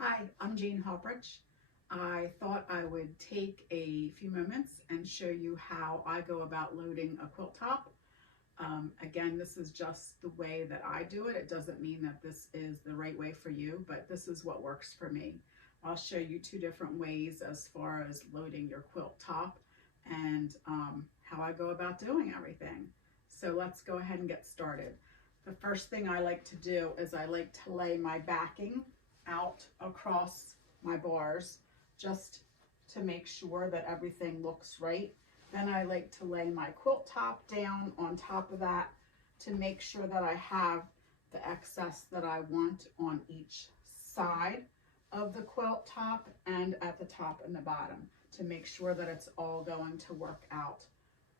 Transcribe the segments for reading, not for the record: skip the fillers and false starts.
Hi, I'm Jean Halprich. I thought I would take a few moments and show you how I go about loading a quilt top. Again, this is just the way that I do it. It doesn't mean that this is the right way for you, but this is what works for me. I'll show you two different ways as far as loading your quilt top and how I go about doing everything. So let's go ahead and get started. The first thing I like to do is I like to lay my backing out across my bars just to make sure that everything looks right. Then I like to lay my quilt top down on top of that to make sure that I have the excess that I want on each side of the quilt top and at the top and the bottom to make sure that it's all going to work out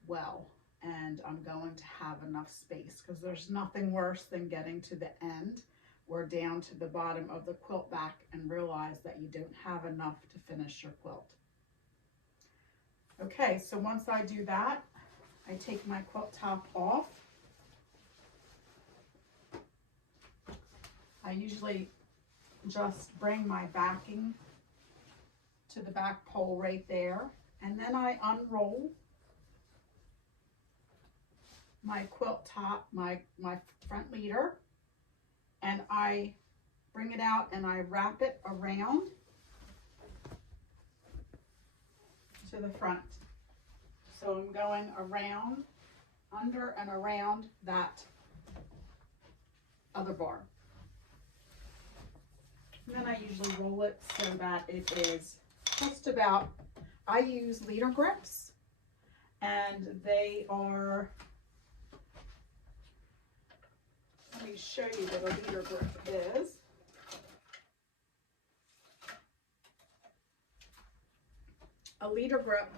well. And I'm going to have enough space because there's nothing worse than getting to the end or down to the bottom of the quilt back and realize that you don't have enough to finish your quilt. Okay, so once I do that, I take my quilt top off. I usually just bring my backing to the back pole right there, and then I unroll my quilt top, my front leader, and I bring it out and I wrap it around to the front. So I'm going around, under and around that other bar. And then I usually roll it so that it is just about, I use leader grips, and they are, let me show you what a leader grip is. A leader grip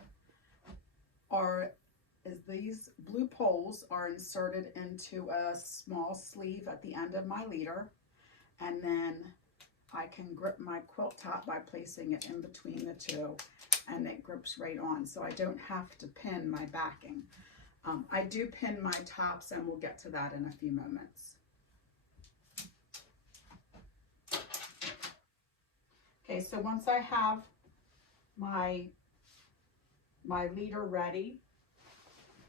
is these blue poles are inserted into a small sleeve at the end of my leader, and then I can grip my quilt top by placing it in between the two, and it grips right on, so I don't have to pin my backing. I do pin my tops, and we'll get to that in a few moments. Okay, so once I have my leader ready,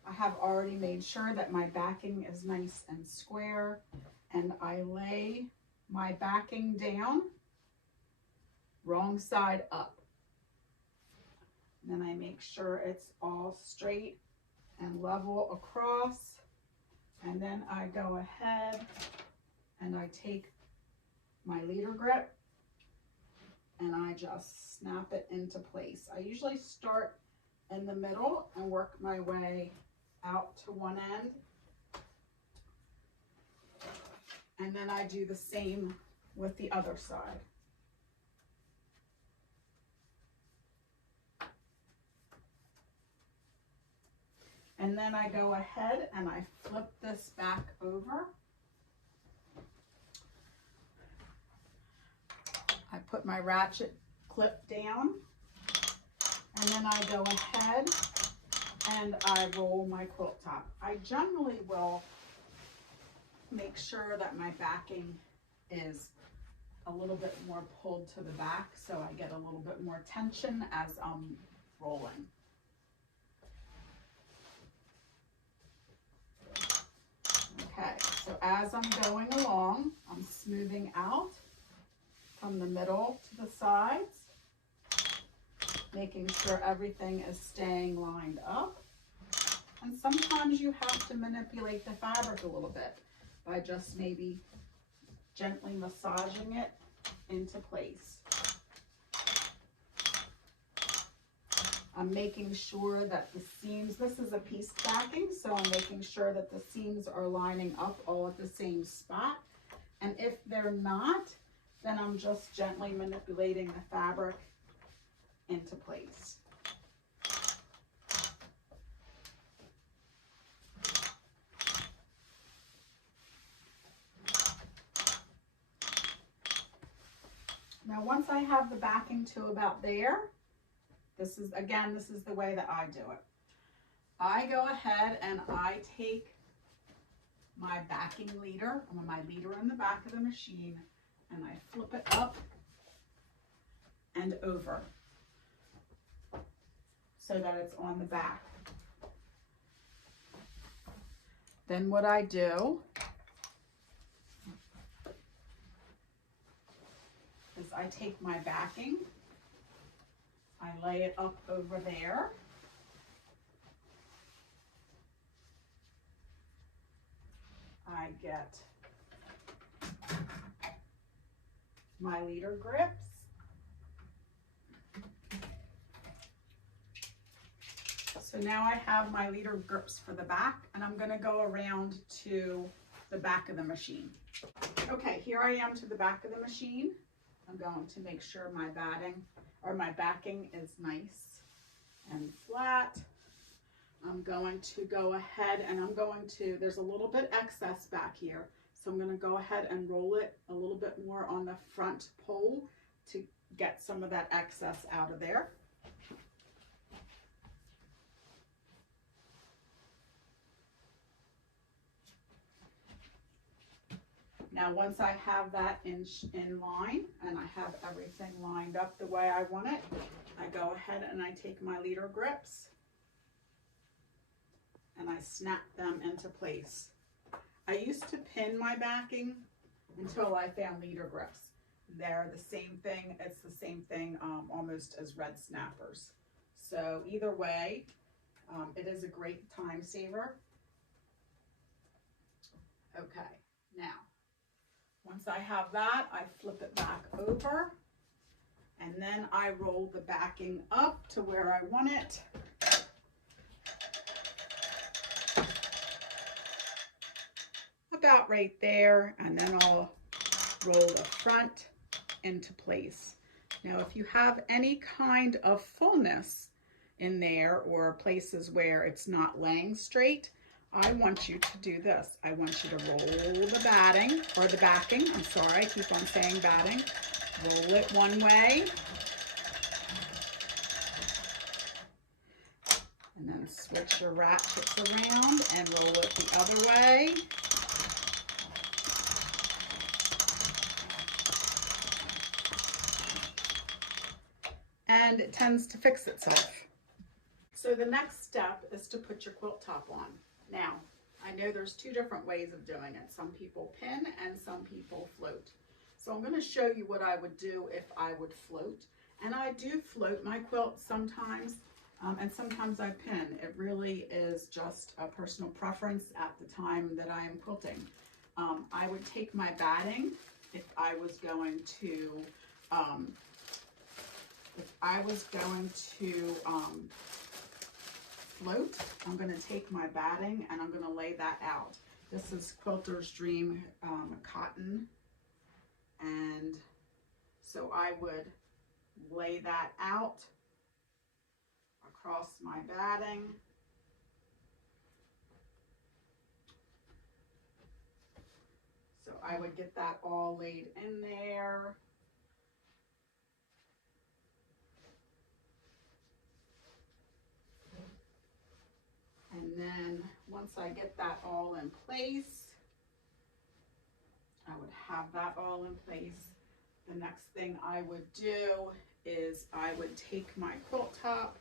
I have already made sure that my backing is nice and square, and I lay my backing down wrong side up. And then I make sure it's all straight and level across, and then I go ahead and I take my leader grip and I just snap it into place. I usually start in the middle and work my way out to one end, and then I do the same with the other side. And then I go ahead and I flip this back over. I put my ratchet clip down, and then I go ahead and I roll my quilt top. I generally will make sure that my backing is a little bit more pulled to the back so I get a little bit more tension as I'm rolling. Okay, so as I'm going along, I'm smoothing out from the middle to the sides, making sure everything is staying lined up. And sometimes you have to manipulate the fabric a little bit by just maybe gently massaging it into place. I'm making sure that the seams, this is a piece backing, so I'm making sure that the seams are lining up all at the same spot. And if they're not, then I'm just gently manipulating the fabric into place. Now once I have the backing to about there, this is the way that I do it. I go ahead and I take my backing leader, my leader in the back of the machine, and I flip it up and over so that it's on the back. Then what I do is I take my backing, I lay it up over there. I get my leader grips. So now I have my leader grips for the back, and I'm going to go around to the back of the machine. Okay, here I am to the back of the machine. I'm going to make sure my batting or my backing is nice and flat. I'm going to go ahead and there's a little bit excess back here. So I'm going to go ahead and roll it a little bit more on the front pole to get some of that excess out of there. Now, once I have that in line and I have everything lined up the way I want it, I go ahead and I take my leader grips and I snap them into place. I used to pin my backing until I found leader grips. They're the same thing. It's the same thing almost as red snappers. So either way, it is a great time saver. Okay, now, once I have that, I flip it back over and then I roll the backing up to where I want it. About right there, and then I'll roll the front into place. Now, if you have any kind of fullness in there or places where it's not laying straight, I want you to do this. I want you to roll the batting, or the backing, I'm sorry, I keep on saying batting. Roll it one way. And then switch your ratchets around and roll it the other way. And it tends to fix itself. So the next step is to put your quilt top on. Now, I know there's two different ways of doing it. Some people pin and some people float. So I'm going to show you what I would do if I would float. And I do float my quilt sometimes, and sometimes I pin. It really is just a personal preference at the time that I am quilting. I would take my batting if I was going to float. I'm going to take my batting and I'm going to lay that out. This is Quilter's Dream cotton, and so I would lay that out across my batting. So I would get that all laid in there. And then once I get that all in place, I would have that all in place. The next thing I would do is I would take my quilt top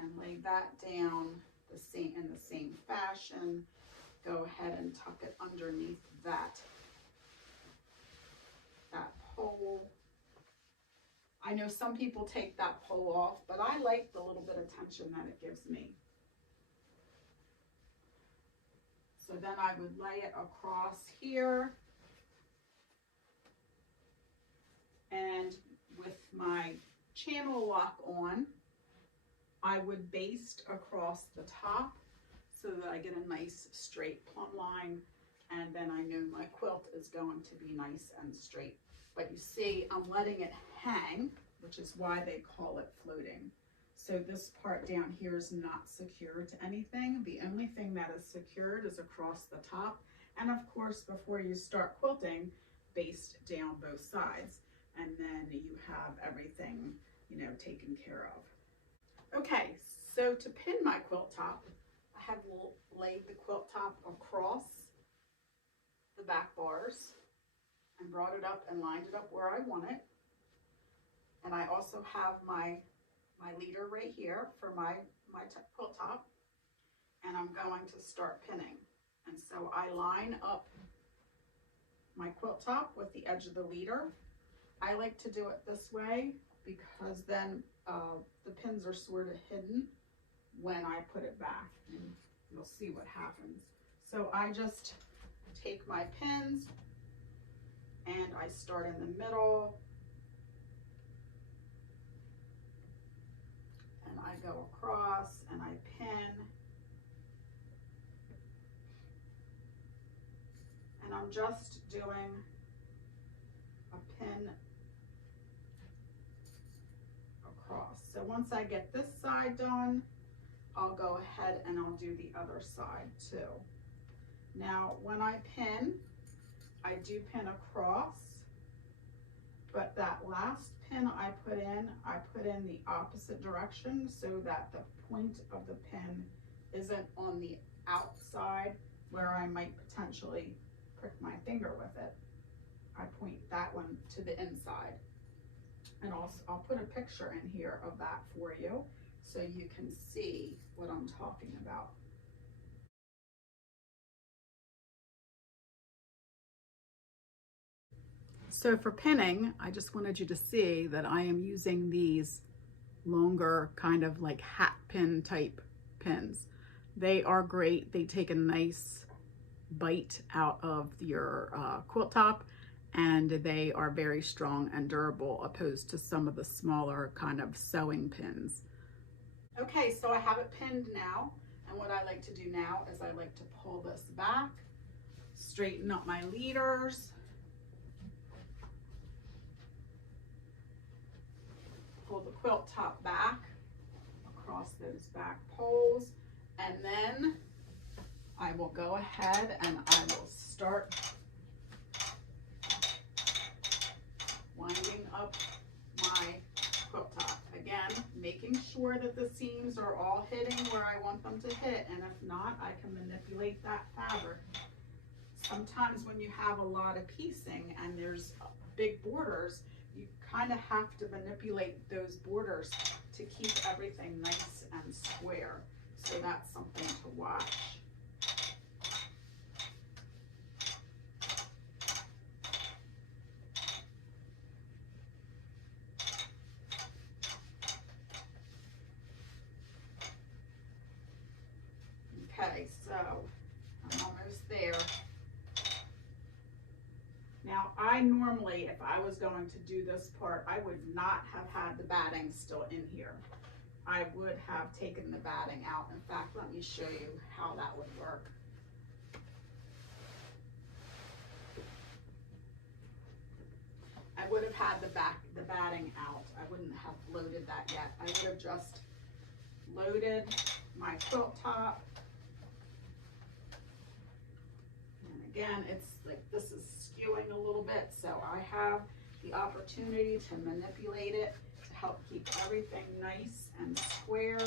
and lay that down in the same fashion. Go ahead and tuck it underneath that pole. I know some people take that pole off, but I like the little bit of tension that it gives me. So then I would lay it across here, and with my channel lock on, I would baste across the top so that I get a nice straight plumb line, and then I know my quilt is going to be nice and straight. But you see, I'm letting it hang, which is why they call it floating. So this part down here is not secured to anything. The only thing that is secured is across the top. And of course, before you start quilting, baste down both sides. And then you have everything, you know, taken care of. Okay, so to pin my quilt top, I have laid the quilt top across the back bars. and brought it up and lined it up where I want it. And I also have my leader right here for my quilt top, and I'm going to start pinning. And so I line up my quilt top with the edge of the leader. I like to do it this way because then the pins are sort of hidden when I put it back, and you'll see what happens. So I just take my pins and I start in the middle and I go across and I pin, and I'm just doing a pin across. So once I get this side done, I'll go ahead and I'll do the other side too. Now, when I pin, I do pin across, but that last pin I put in the opposite direction so that the point of the pin isn't on the outside where I might potentially prick my finger with it. I point that one to the inside. And I'll put a picture in here of that for you so you can see what I'm talking about. So for pinning, I just wanted you to see that I am using these longer kind of like hat pin type pins. They are great. They take a nice bite out of your quilt top, and they are very strong and durable opposed to some of the smaller kind of sewing pins. Okay, so I have it pinned now, and what I like to do now is I like to pull this back, straighten up my leaders, pull the quilt top back across those back poles, and then I will go ahead and I will start winding up my quilt top. Again, making sure that the seams are all hitting where I want them to hit, and if not, I can manipulate that fabric. Sometimes when you have a lot of piecing and there's big borders, you kind of have to manipulate those borders to keep everything nice and square. So that's something to watch. Okay, so I'm almost there. Now, I normally, if I was going to do this part, I would not have had the batting still in here. I would have taken the batting out. In fact, let me show you how that would work. I would have had the batting out. I wouldn't have loaded that yet. I would have just loaded my quilt top. And again, it's like this is skewing a little bit, so I have the opportunity to manipulate it to help keep everything nice and square.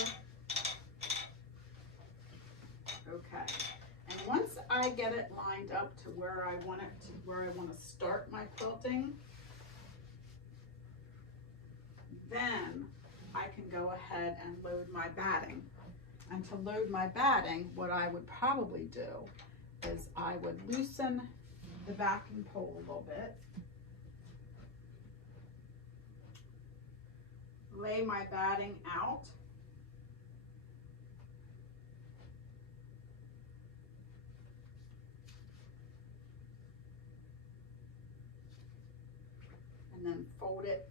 Okay, and once I get it lined up to where I want it to, where I want to start my quilting, then I can go ahead and load my batting. And to load my batting, what I would probably do is I would loosen the backing pole a little bit, lay my batting out, and then fold it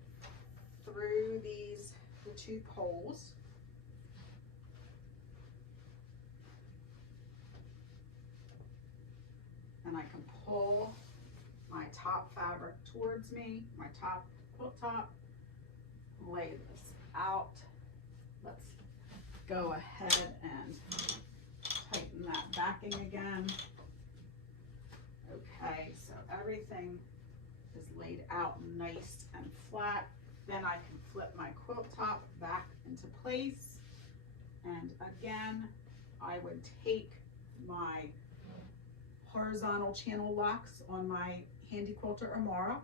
through the two poles. And I can pull my top fabric towards me, my top quilt top, lay this out. Let's go ahead and tighten that backing again. Okay, so everything is laid out nice and flat. Then I can flip my quilt top back into place. And again, I would take my horizontal channel locks on my Handy Quilter Amara,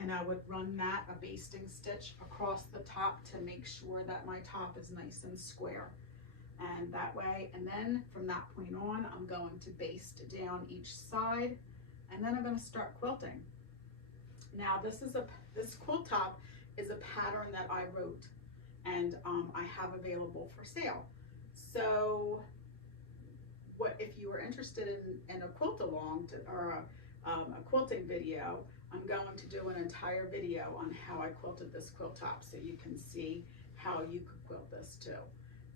and I would run that a basting stitch across the top to make sure that my top is nice and square. And that way, and then from that point on, I'm going to baste down each side, and then I'm going to start quilting. Now this quilt top is a pattern that I wrote, and I have available for sale. So what if you were interested in a quilt along or a quilting video, I'm going to do an entire video on how I quilted this quilt top so you can see how you could quilt this too.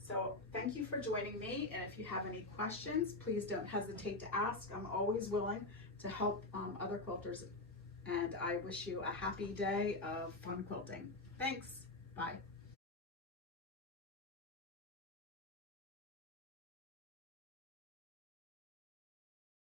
So thank you for joining me, and if you have any questions, please don't hesitate to ask. I'm always willing to help other quilters, and I wish you a happy day of fun quilting. Thanks. Bye.